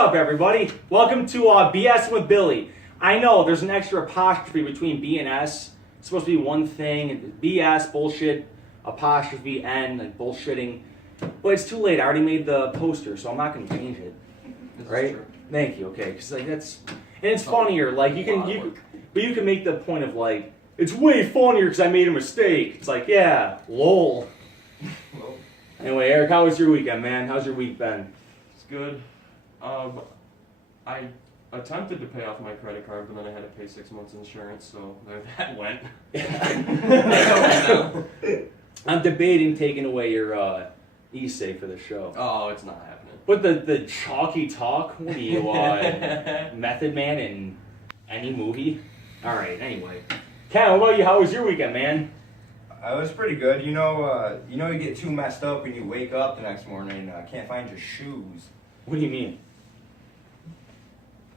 up, everybody? Welcome to BS with Billy. I know there's an extra apostrophe between B and S. It's supposed to be one thing. BS, bullshit, apostrophe N, like bullshitting. But it's too late. I already made the poster, so I'm not going to change it. Right? Thank you. Okay, because like that's, and it's funnier. Like you can make the point of like it's way funnier because I made a mistake. It's like yeah, lol. Anyway, Eric, how was your weekend, man? How's your week been? It's good. I attempted to pay off my credit card, but then I had to pay 6 months insurance, so there that went. I'm debating taking away your e-save for the show. Oh, it's not happening. But the chalky talk, what are you, Method Man in any movie? All right, anyway. Ken, what about you? How was your weekend, man? It was pretty good. You know, you get too messed up when you wake up the next morning and can't find your shoes. What do you mean?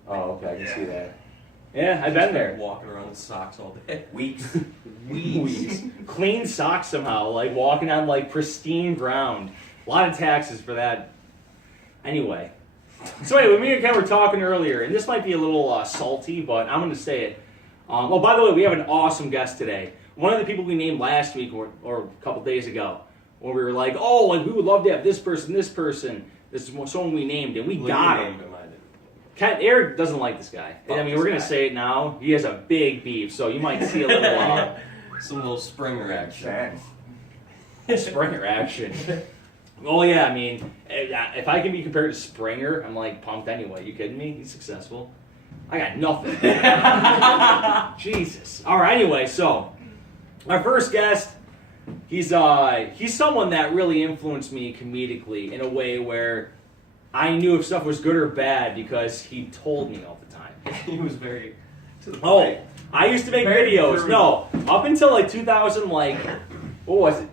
Oh, okay, I can see that. Yeah, I've been there. Walking around in socks all day. Weeks. Clean socks somehow, like walking on like pristine ground. A lot of taxes for that. Anyway. So anyway, me and Ken were talking earlier, and this might be a little salty, but I'm going to say it. Oh, by the way, we have an awesome guest today. One of the people we named last week or a couple days ago, when we were like, oh, like we would love to have this person. This is someone we named, and we got him. Eric doesn't like this guy. I mean, we're going to say it now. He has a big beef, so you might see a little... some little Springer action. Springer action. Oh, yeah, I mean, if I can be compared to Springer, I'm, like, pumped anyway. You kidding me? He's successful. I got nothing. Jesus. All right, anyway, so our first guest, he's someone that really influenced me comedically in a way where I knew if stuff was good or bad because he told me all the time. He was very to the point. I used to make videos. No, up until like 2000, like what was it?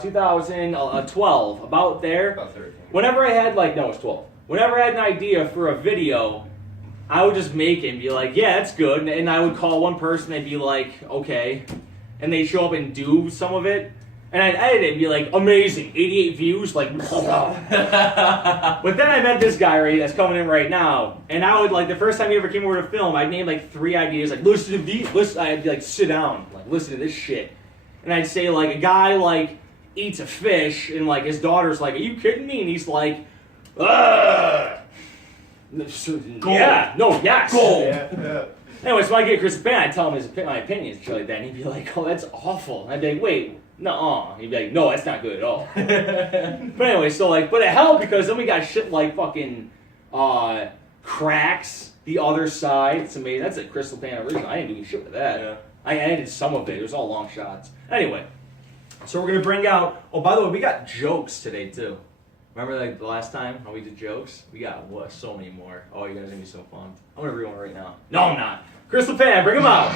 2012, about there. About 13. Whenever I had it was 12. Whenever I had an idea for a video, I would just make it and be like, yeah, that's good. And I would call one person and be like, okay, and they'd show up and do some of it. And I'd edit it and be like, amazing, 88 views, like, But then I met this guy that's coming in right now, and I would, like, the first time he ever came over to film, I'd name, like, 3 ideas, like, listen to these, I'd be like, sit down, like, listen to this shit. And I'd say, like, a guy, like, eats a fish, and, like, his daughter's like, are you kidding me? And he's like, ugh. Yeah, no, yes. Gold. Yeah. Anyway, so I get Chris Pan, I'd tell him my opinions, shit like that, and he'd be like, oh, that's awful. And I'd be like, wait. Nuh-uh. He'd be like, no, that's not good at all. But anyway, so like, but it helped because then we got shit like fucking Cracks, The Other Side. It's amazing. That's a Crystal Pan original. I didn't do shit with that. Yeah. I edited some of it. It was all long shots. Anyway, so we're going to bring out, oh, by the way, we got jokes today too. Remember like the last time how we did jokes? We got, so many more. Oh, you guys are going to be so fun. I'm going to read one right now. No, I'm not. Crystal Pan, bring them out.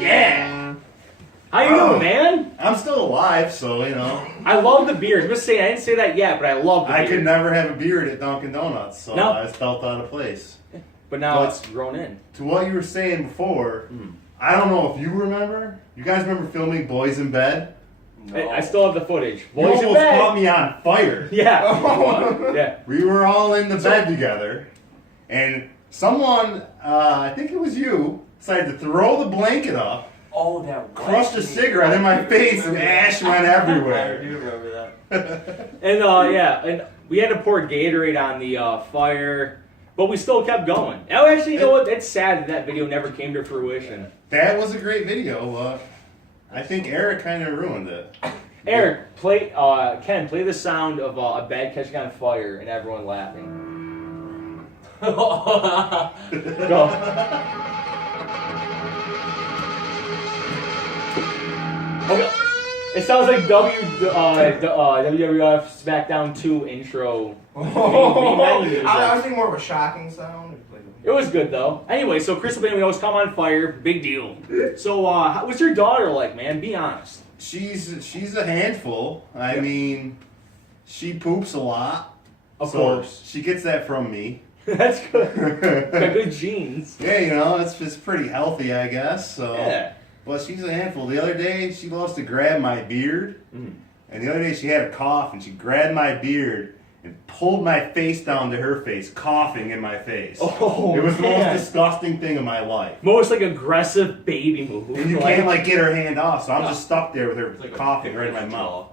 Yeah! How you doing, man? I'm still alive, so, you know. I love the beard. I'm just saying, I didn't say that yet, but I love the beard. I could never have a beard at Dunkin' Donuts, so no. I just felt out of place. But now it's grown in. To what you were saying before, I don't know if you remember. You guys remember filming Boys in Bed? No. I still have the footage. Boys in Bed caught me on fire. Yeah. Yeah. We were all in the bed together, and someone, I think it was you, decided to throw the blanket up. Oh, that crushed a cigarette in my face and ash went everywhere. I do remember that. And and we had to pour Gatorade on the fire, but we still kept going. Oh, actually, you know what? It's sad that video never came to fruition. That was a great video. I think Eric kind of ruined it. Eric, Ken, play the sound of a bed catching on fire and everyone laughing. Go. Okay. It sounds like WWF SmackDown 2 intro. I was thinking more of a shocking sound. It was good though. Anyway, so Crystal Pan, we always come on fire. Big deal. So, what's your daughter like, man? Be honest. She's a handful. I mean, she poops a lot. Of course. She gets that from me. That's good. Got good genes. Yeah, you know, it's pretty healthy, I guess. So. Yeah. but she's a handful. The other day, she loves to grab my beard. Mm. And the other day, she had a cough, and she grabbed my beard and pulled my face down to her face, coughing in my face. Oh, it was the man. most disgusting thing of my life. Most like aggressive baby move. And you can't like get her hand off, so I'm just stuck there with her It's like a coughing right in my picnic mouth.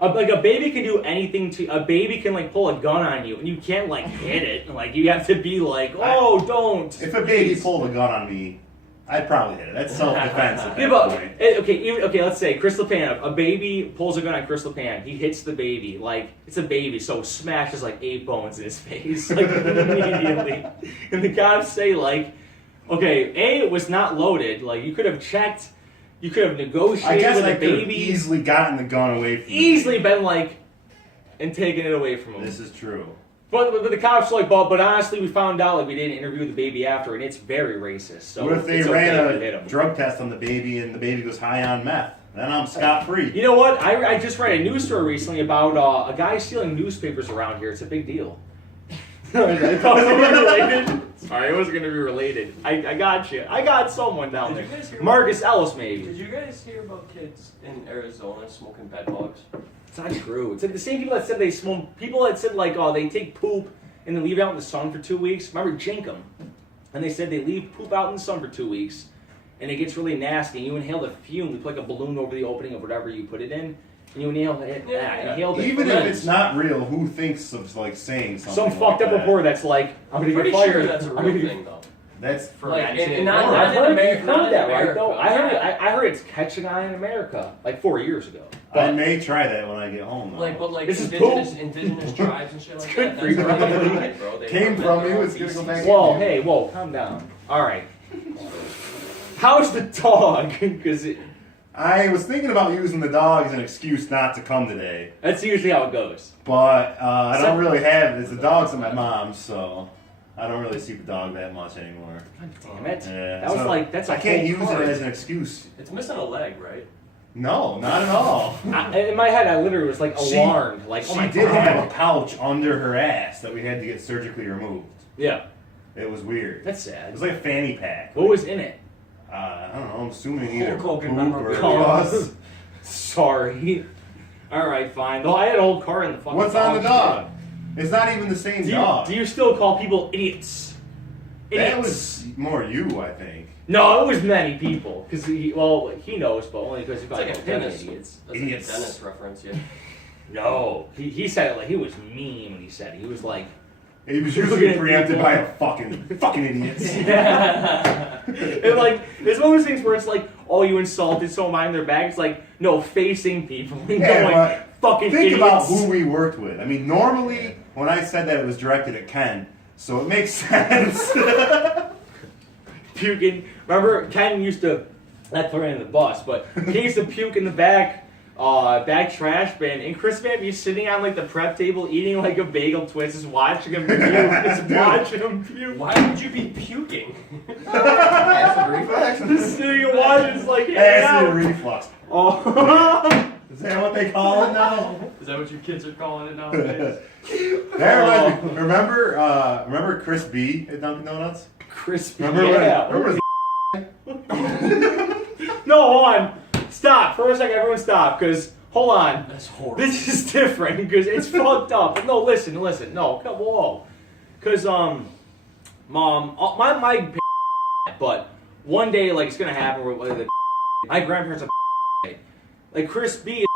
Like a baby can do anything to a baby can like pull a gun on you and you can't like hit it. Like you have to be like, oh, don't. If a baby pulled a gun on me, I'd probably hit it. That's self-defense at Yeah, that but, point. okay, let's say Chris Lapan, a baby pulls a gun on Chris Lapan, he hits the baby, like, it's a baby, so smashes like 8 bones in his face, like, immediately. And the cops say, like, okay, A, it was not loaded, like, you could have checked, you could have I negotiated guess with I the could have baby, easily gotten the gun away from easily been like, and taken it away from him. This is true. But the cops are like, but honestly, we found out like we didn't interview the baby after, and it's very racist. So What if they it's ran okay to hit a him. drug test on the baby and the baby was high on meth? Then I'm scot-free. You know what? I just read a news story recently about a guy stealing newspapers around here. It's a big deal. I thought it was gonna be related. Sorry, it wasn't going to be related. I got you. I got someone down Did you there. guys hear Marcus Ellis, maybe. Did you guys hear about kids in Arizona smoking bed bugs? It's not true. It's like the same people that said they smoke. People that said like, oh, they take poop and they leave it out in the sun for 2 weeks. Remember Jenkum? And they said they leave poop out in the sun for 2 weeks, and it gets really nasty. And you inhale the fume. You put like a balloon over the opening of whatever you put it in, and you inhale it. Inhale the Even if fumes. it's not real, who thinks of like saying something Some fucked like up that? reporter that's like, I'm gonna Pretty get fired. sure that's a I'm real gonna- thing, though. That's For Like, mentioning and not- it. not I've in heard, America, you've not heard in that, right? America. Though I heard, Yeah. I heard it's catching on in America like 4 years ago. I may try that when I get home. Though. Like, but like This is indigenous tribes and shit like good that. for you, That's how bro. they do it, bro. They Came ferment from their you, own it's gonna go feces. back- Whoa, hey, whoa, calm down. All right. How's the dog? Because I was thinking about using the dog as an excuse not to come today, that's usually how it goes. but I don't really have it. The dog's at my mom's, so I don't really see the dog that much anymore. God damn it. Yeah, That was so like, that's a I can't whole use card. it as an excuse. It's missing a leg, right? No, not at all. In my head, I literally was like She- alarmed. Like, oh She my did God. have a pouch under her ass that we had to get surgically removed. Yeah, It was weird. that's It sad. was like a fanny pack. What was in it? I don't know. I'm assuming either Hulk Hogan poop or memorabilia. pus. Sorry. All right, fine. Though I had a whole car in the fucking. What's on the shit. dog? It's not even the same dog. Do you still call people idiots? That was more you, I think. No, it was many people. Because he knows, but only because he It's called like a them Dennis. idiots. That's like a Idiots. Dennis reference, yeah. No, he said it like he was mean when he said it. He was like, He was Looking usually at preempted people. by a fucking idiots. and like it's one of those things where it's like, oh, you insulted someone in their bag. It's like, no, facing people and Yeah, going, but fucking think idiots. about who we worked with. I mean, normally when I said that, it was directed at Ken, so it makes sense. Puking. Remember, Ken used to, not throwing in the bus, but he used to puke in the back trash bin, and Chris Van be sitting on like the prep table eating like a bagel twist, just watching him puke, just watching him puke. Why would you be puking? Acid reflux? Just sitting and watching, just like, hanging Acid out. reflux. Oh. Is that what they call it now? Is that what your kids are calling it nowadays? That reminds me. Remember Chris B at Dunkin' Donuts? Crispy. Remember Yeah. when? No, hold on. Stop. For a second, everyone stop, because, hold on. That's horrible. This is different, because it's fucked up. No, listen. No, come whoa. Because, Mom, my but one day, like, it's going to happen where my grandparents are like, Chris B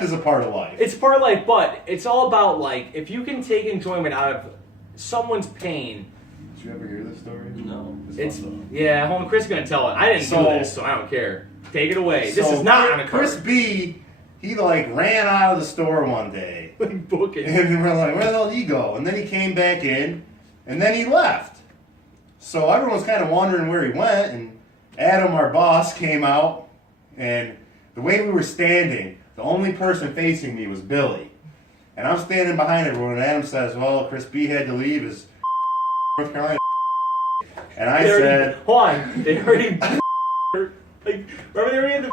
Is a part of life. it's part of life, but it's all about, like, if you can take enjoyment out of someone's pain. Did you ever hear this story? No. It's This one's yeah. Hold on, Chris is gonna tell it. I didn't So- do this, so I don't care. Take it away. This So, is not on a Chris card. B. He like ran out of the store one day, Book it. and we're like, "Where the hell did he go?" And then he came back in, and then he left. So everyone was kind of wondering where he went. And Adam, our boss, came out, and the way we were standing, the only person facing me was Billy, and I'm standing behind everyone. And Adam says, "Well, Chris B. had to leave his North Carolina," and I They already- said. hold on. They already like remember they already had the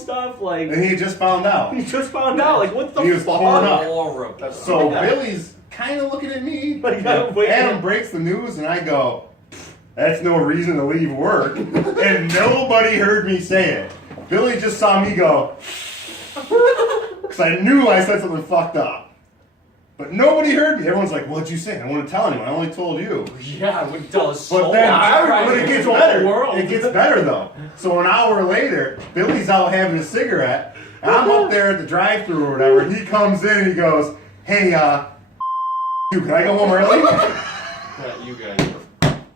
stuff like And he just found out. you just found out like what the He was fuck? torn up. Horrible. So Billy's kind of looking at me. Like, I'm waiting. Adam breaks the news, and I go, That's no reason to leave work. And nobody heard me say it. Billy just saw me go, because I knew I said something fucked up. But nobody heard me. Everyone's like, what'd you say? I don't want to tell anyone. I only told you. Yeah, it would tell us But so then, much. but it gets better. It gets better though. So an hour later, Billy's out having a cigarette. And I'm up there at the drive-thru or whatever. And he comes in and he goes, "Hey, dude, can I go home early?" Not you guys.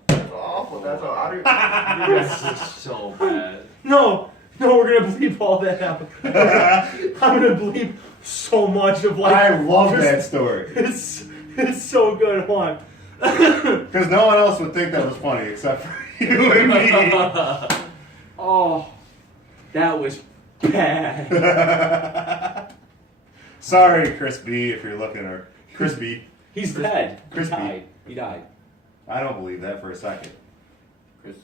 That's awful. That's all. You guys are so bad. No, we're gonna bleep all that out. I'm gonna bleep so much of like. I love that story It's so good. One. because no one else would think that was funny except for you and me. Oh, that was bad. Sorry, Chris B, if you're looking, or Chris B. He's dead. Chris B. He died. I don't believe that for a second. Chris.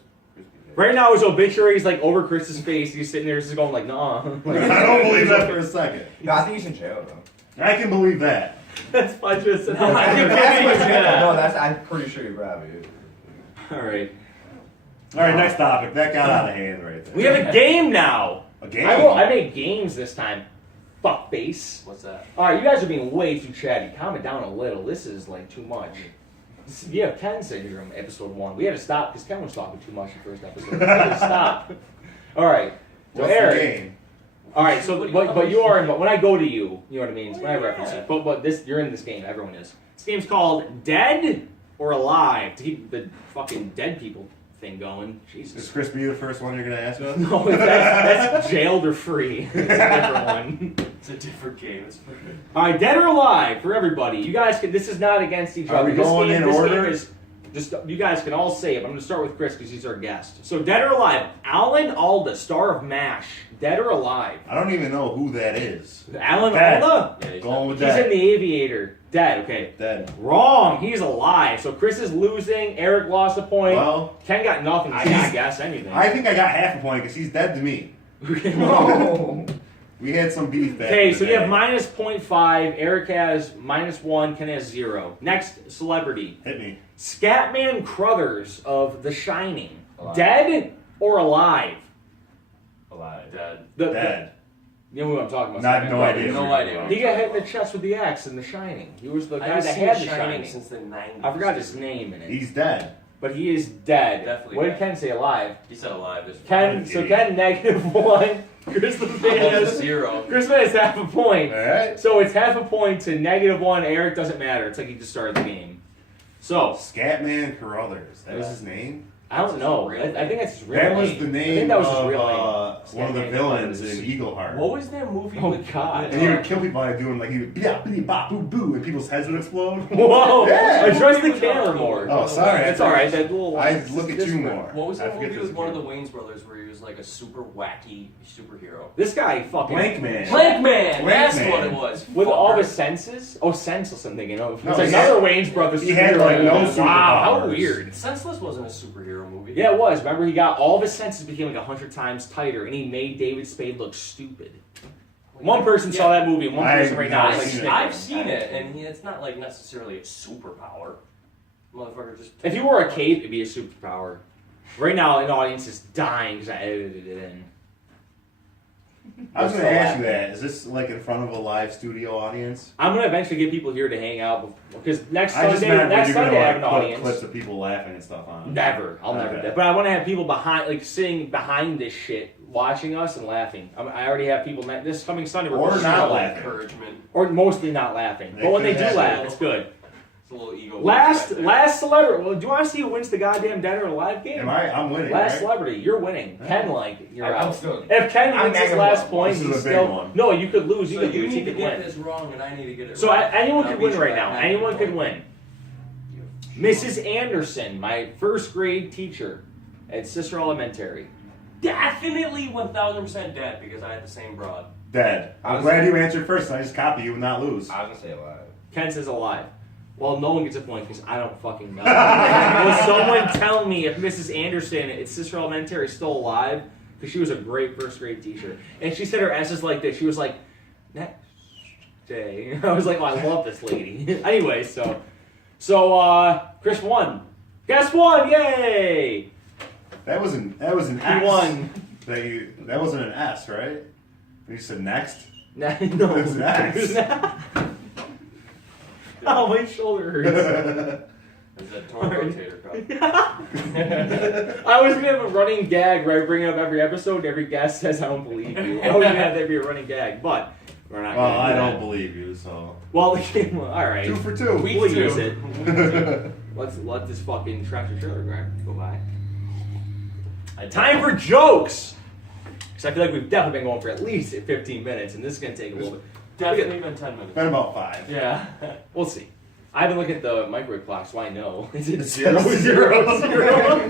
Right now, his obituary is like over Chris's face. He's sitting there just going like, nah. I don't believe that for a second. No, I think he's in jail though. I can believe that. That's why I just said That's that. legit. No, that's. I'm pretty sure you probably is. All right. All right, next topic. That got out of hand right there. We have a game now. A game? I made games this time. Fuck face. What's that? All right, you guys are being way too chatty. Calm it down a little. This is like too much. You have Ken syndrome, episode 1. We had to stop because Ken was talking too much the first episode. We had to stop. All right. So What's Eric. the game? All right. So, but you are in. But when I go to you, you know what I mean. When I reference it. But this, you're in this game. Everyone is. This game's called Dead or Alive to keep the fucking dead people thing going. Is Jesus. Chris B the first one you're going to ask us? No, that's jailed or free. It's a different one. It's a different game. It's All right, Dead or Alive for everybody. You guys can. This is not against each Are other. we This going game, in this order? Game is just you guys can all say it. But I'm going to start with Chris because he's our guest. So Dead or Alive. Alan Alda, star of MASH. Dead or Alive. I don't even know who that is. Alan Dead. Alda. Yeah, he's Going with He's that. in The Aviator. Dead. Okay. Dead. Wrong. He's alive. So Chris is losing. Eric lost a point. Well, Ken got nothing. I guess anything. I think I got half a point because he's dead to me. No. We had some beef back Okay, in the so you have day. minus 0.5. Eric has -1. Ken has 0. Next celebrity. Hit me. Scatman Crothers of The Shining. Alive. Dead or alive? Alive. dead. Dead. You know who I'm talking about? Not, Scatman no Crothers. idea. No idea. He got hit in the chest with the axe in The Shining. He was the guy I've that seen had The Shining Shining. since the 90s. I forgot his name in it. He's dead. But he is dead. Definitely What did dead. Ken say? Alive. He said alive. Ken, so Ken -1. Chris the man has 0. Chris has half a point. Alright. So it's half a point to -1. Eric doesn't matter. It's like he just started the game. So Scatman Carruthers. That was his name? I don't know. I think that's his real That name. was the I name think that was of his real name. one of the Scatman villains Crothers. in Eagleheart. What was that movie Oh, with God. And he would kill people by doing like he would boo boo and people's heads would explode. Whoa! Yeah. Address the camera more. Oh, sorry. It's all right. That little. I look at you different. more. What was that I forget movie this with one of the kid. Wayne's brothers where he was like a super wacky superhero? This guy fucking. Blank Man. Plank Man! That's Man. what it was. With all Fucker. his senses? Oh, Senseless, I'm thinking of. No, It's like he another had- Wayne's Brothers. he had, superhero like, no movie. Wow, how superpowers. weird. Senseless wasn't a superhero movie. Yeah, it was. Remember, he got all of his senses became like 100 times tighter, and he made David Spade look stupid. One person saw that movie, and one person right now is like I've sticking. I've seen it, and it's not like necessarily a superpower. Motherfucker just. If you wore a cape, it'd be a superpower. Right now, an audience is dying because I edited it in. I was We're going to still ask you laughing. that. Is this like in front of a live studio audience? I'm gonna eventually get people here to hang out because next I just Sunday, meant next you're going Sunday I have to an put audience. clips of people laughing and stuff on. Never, I'll never do Okay. that. But I want to have people behind, like sitting behind this shit, watching us and laughing. I already have people this coming Sunday. we're Or gonna not show- laughing. Encouragement. or mostly not laughing. They But when they could do have laugh, it. it's good. It's a little ego. Last celebrity. Well, do you want to see who wins the goddamn Dead or Alive game? I'm winning, Last right? celebrity, you're winning. Yeah. Ken, you're I'm out. still. If Ken I'm wins his negative last one. point, This is he's a big still. one. No, you could lose. You So could you lose. He need to could get win. this wrong, and I need to get it So right. anyone I'll could beat win you right by now. half Anyone a could point. win. Mrs. Anderson, my first grade teacher at Sister Elementary. Definitely 1000% dead because I had the same broad. Dead. I I'm was- glad you answered first. I just copy you and not lose. I was gonna say alive. Ken says alive. Well, no one gets a point because I don't fucking know. Will someone tell me if Mrs. Anderson at Sister Elementary is still alive? Because she was a great first grade teacher. And she said her S's like this. She was like, next day. I was like, oh, I love this lady. Anyway, so Chris won. Guess one, yay! That was an He X. won. That wasn't an S, right? You said next? No. It was an X. Oh, my shoulder hurts. Is that torn rotator cuff? I was gonna have a running gag where I bring it up every episode. Every guest says I don't believe you. I was gonna have that be a running gag, but we're not. Well, gonna do I that. don't believe you, so. Well, all right. 2 for 2. We'll use it. Let's let this fucking tractor trailer drive go by. Time for jokes. Because I feel like we've definitely been going for at least 15 minutes, and this is gonna take a little bit. Definitely even 10 minutes. Been about 5. Yeah. We'll see. I haven't looked at the microwave clock, so I know. Is it It's 0, 0, 0?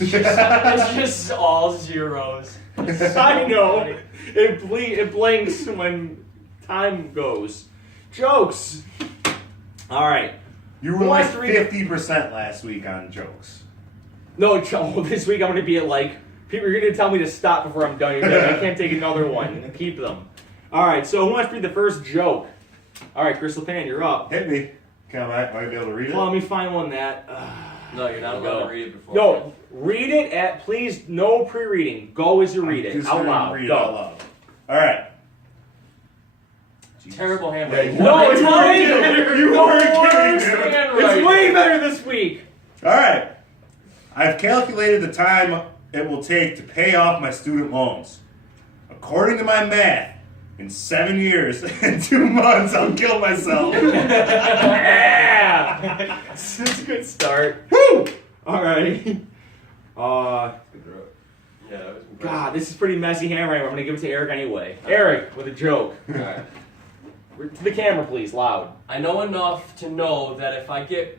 It's just all zeros. I know. It blinks when time goes. Jokes. All right. You Who were like wants to read 50% last week on jokes. No, this week I'm going to be at like, people are going to tell me to stop before I'm done. I can't take another one. Keep them. All right, so who wants to read the first joke? All right, Chris Lapan, you're up. Hit me. Can I be able to read it? Well, let me find one that... No, you're not allowed to read it before. No, read it at, please, no pre-reading. Go as you read it. Just Out gonna loud. read it Go. out loud. All right. Terrible handwriting. No, it's way You better. weren't kidding, dude. It's way better this week. All right. I've calculated the time it will take to pay off my student loans. According to my math, in 7 years and 2 months, I'll kill myself. Yeah. It's a good start. Woo! All right. Yeah, that was God, this is pretty messy handwriting. I'm going to give it to Eric anyway. Eric, with a joke. Alright. To the camera, please, loud. I know enough to know that if I get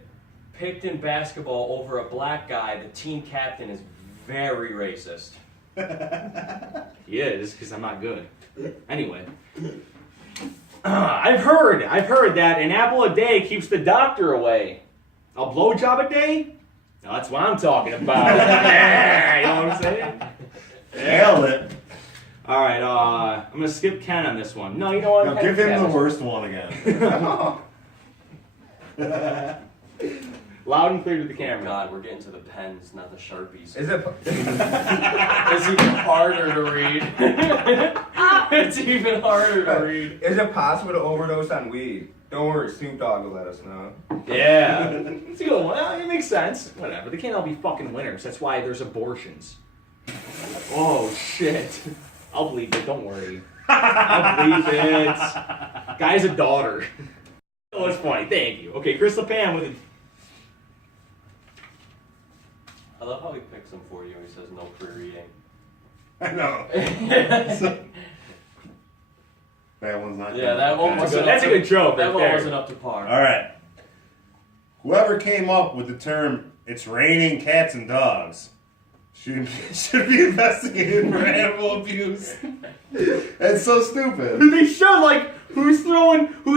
picked in basketball over a black guy, the team captain is very racist. He is, because I'm not good. Anyway. I've heard that an apple a day keeps the doctor away. A blowjob a day? No, that's what I'm talking about. Yeah, you know what I'm saying? Nailed it. All right, I'm going to skip Ken on this one. No, you know what? Now give him the worst one again. Loud and clear to the Oh camera. God, we're getting to the pens, not the Sharpies. Is it? It's even harder to read. It's even harder to read. Is it possible to overdose on weed? Don't worry, Snoop Dogg will let us know. Yeah. It's a good one. Well, it makes sense. Whatever. They can't all be fucking winners. That's why there's abortions. Oh, shit. I'll believe it. Don't worry. I'll believe it. Guy's a daughter. Oh, it's funny. Thank you. Okay, Chris Lapan with a... I love how he picks them for you and he says no pre-reading. I know. That one's not Yeah, good. that one Okay. wasn't That's a good joke That right one there. wasn't up to par. All right. Whoever came up with the term "it's raining cats and dogs" should be investigated for animal abuse. That's so stupid. They should, like, who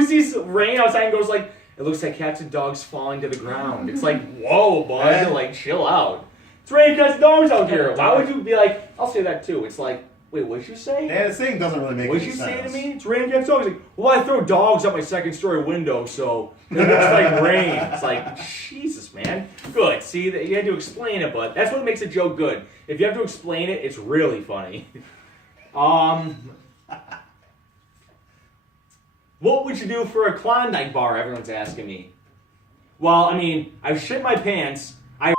sees rain outside and goes like, it looks like cats and dogs falling to the ground. It's like, whoa, bud, Yeah. like, chill out. It's raining cats and dogs out here. Why would you be like, I'll say that too. It's like, wait, what'd you say? Yeah, this thing doesn't really make What'd any you sense. say to me? It's raining cats and dogs. Like, well, I throw dogs out my second story window, so it looks like rain. It's like, Jesus, man. Good. See, you had to explain it, but that's what makes a joke good. If you have to explain it, it's really funny. What would you do for a Klondike bar? Everyone's asking me. Well, I mean, I've shit my pants, I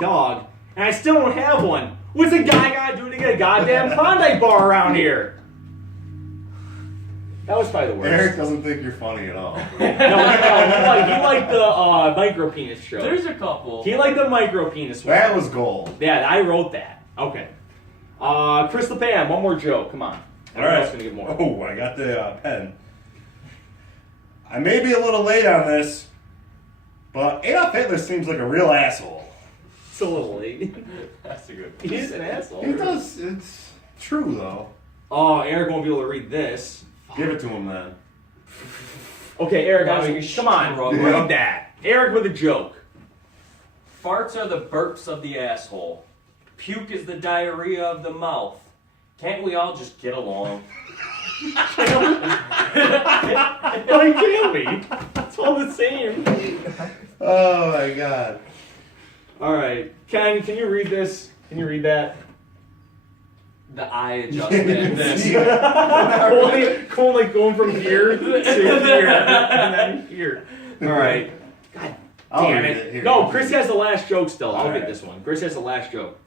dog, and I still don't have one. What's a guy gotta do to get a goddamn Klondike bar around here? That was probably the worst. Eric doesn't think you're funny at all. No, he liked the micro penis show. There's a couple. He liked the micro penis one. That was gold. Yeah, I wrote that. Okay. Chris Lapan, one more joke. Come on. All Everyone right. else gonna get more. Oh, I got the pen. I may be a little late on this, but Adolf Hitler seems like a real asshole. It's a little late. That's a good one. He's an asshole. He does. It's true though. Oh, Eric won't be able to read this. Give it to him then. Okay, Eric, No, you come on. rub Rub that. Eric with a joke. Farts are the burps of the asshole. Puke is the diarrhea of the mouth. Can't we all just get along? Like, kill me. It's It's all the same. Oh my god. All right, Ken, can you read this? Can you read that? The eye adjustment. This. Going from here to here and then here. All right. God I'll damn read it. Here. No, Chris has the last joke still. I'll All get right. this one. Chris has the last joke.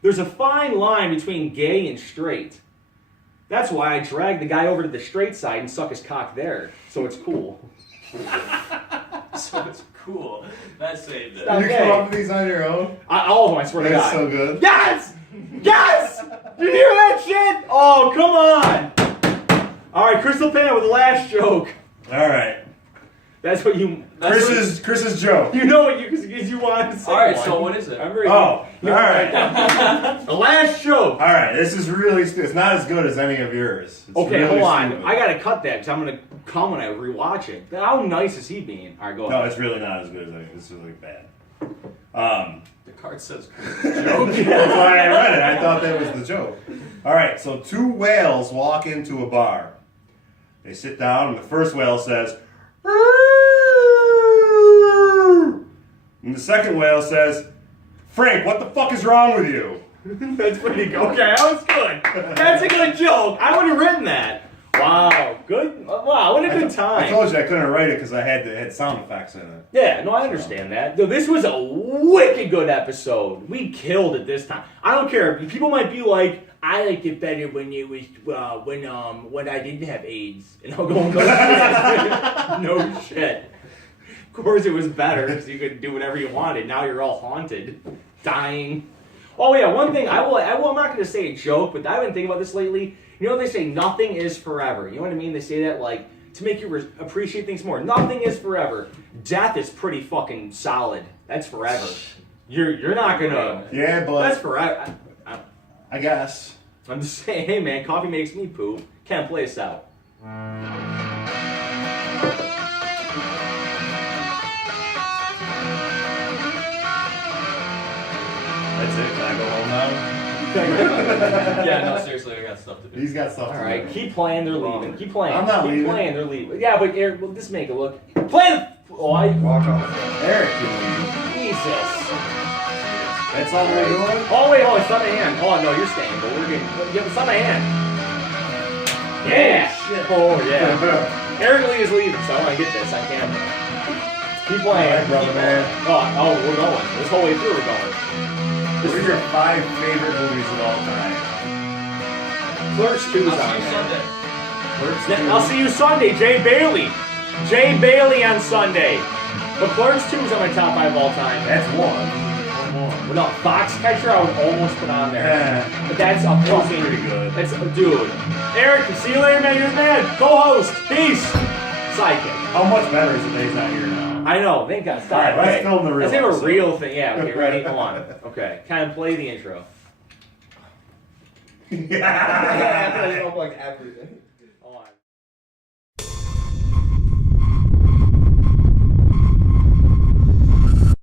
There's a fine line between gay and straight. That's why I drag the guy over to the straight side and suck his cock there. So it's cool. So it's cool. That saved it. Stop. You Okay. come up with these on your own? All of them, I swear to That's God. so good. Yes! Yes! You hear that shit? Oh, come on! All right, Crystal Pan with the last joke. All right. That's what you. Chris's joke. You know what you wanted to say. All right, one. so what is it? I'm very Oh, all right. The last joke. All right. This is really. It's not as good as any of yours. It's Okay, really hold on. stupid. I gotta cut that because I'm gonna come when I rewatch it. How nice is he being? All right, go No, ahead. it's really not as good as any. This is really bad. The card says Okay. That's why I read it. I thought that was the joke. All right. So 2 whales walk into a bar. They sit down, and the first whale says, and the second whale says, Frank, what the fuck is wrong with you? That's pretty good. Okay, that was good. That's a good joke. I would have written that. Wow, good. Wow, what a good I time. told you I couldn't write it because I had sound effects in it. Yeah, no, I understand that. Though this was a wicked good episode. We killed it this time. I don't care. People might be like, I liked it better when it was when I didn't have AIDS. And I'll go, no shit. No shit. Of course it was better because you could do whatever you wanted. Now you're all haunted, dying. Oh yeah, one thing I'm not going to say a joke, but I've been thinking about this lately. You know they say nothing is forever. You know what I mean? They say that like to make you appreciate things more. Nothing is forever. Death is pretty fucking solid. That's forever. You're not gonna. Yeah, but That's forever. I guess. I'm just saying, hey man, coffee makes me poop. Can't play us out. That's it. Can I go home now? Yeah, no, seriously, I got stuff to do. He's got stuff All to right, do. keep playing. They're leaving. Keep playing. I'm not keep leaving. playing. They're leaving. Yeah, but Eric, will this make it look? Play the. Oh, Walk off. Eric can leave. Jesus. That's all we're doing? Oh wait, it's not my hand. Oh no, you're staying, but we're getting. Yeah, it's not my hand. Yeah. shit. Oh yeah. Eric Lee is leaving, so I want to get this on camera. Keep playing, All right, brother, keep man. playing. Oh, we're going. This whole way through, we're going. What are your 5 favorite movies of all time? Clerks 2 is I'll on see you there. Sunday. Clerks I'll see you Sunday, Jay Bailey. Jay Bailey on Sunday. But Clerks 2 is on my top 5 of all time. That's one. One more. Well, no, Foxcatcher I would almost put on there. Yeah. But that's a That's fucking pretty good. That's dude. Eric, see you later, man. You're the man. Co-host. Peace. Sidekick. How much better is the Days Not Here now? I know. Thank God. Stop. All right, let's Okay. film the real Let's have a episode. real thing. Yeah. Okay. Ready? Hold on. Okay. Kind of play the intro. I feel like everything. Hold on.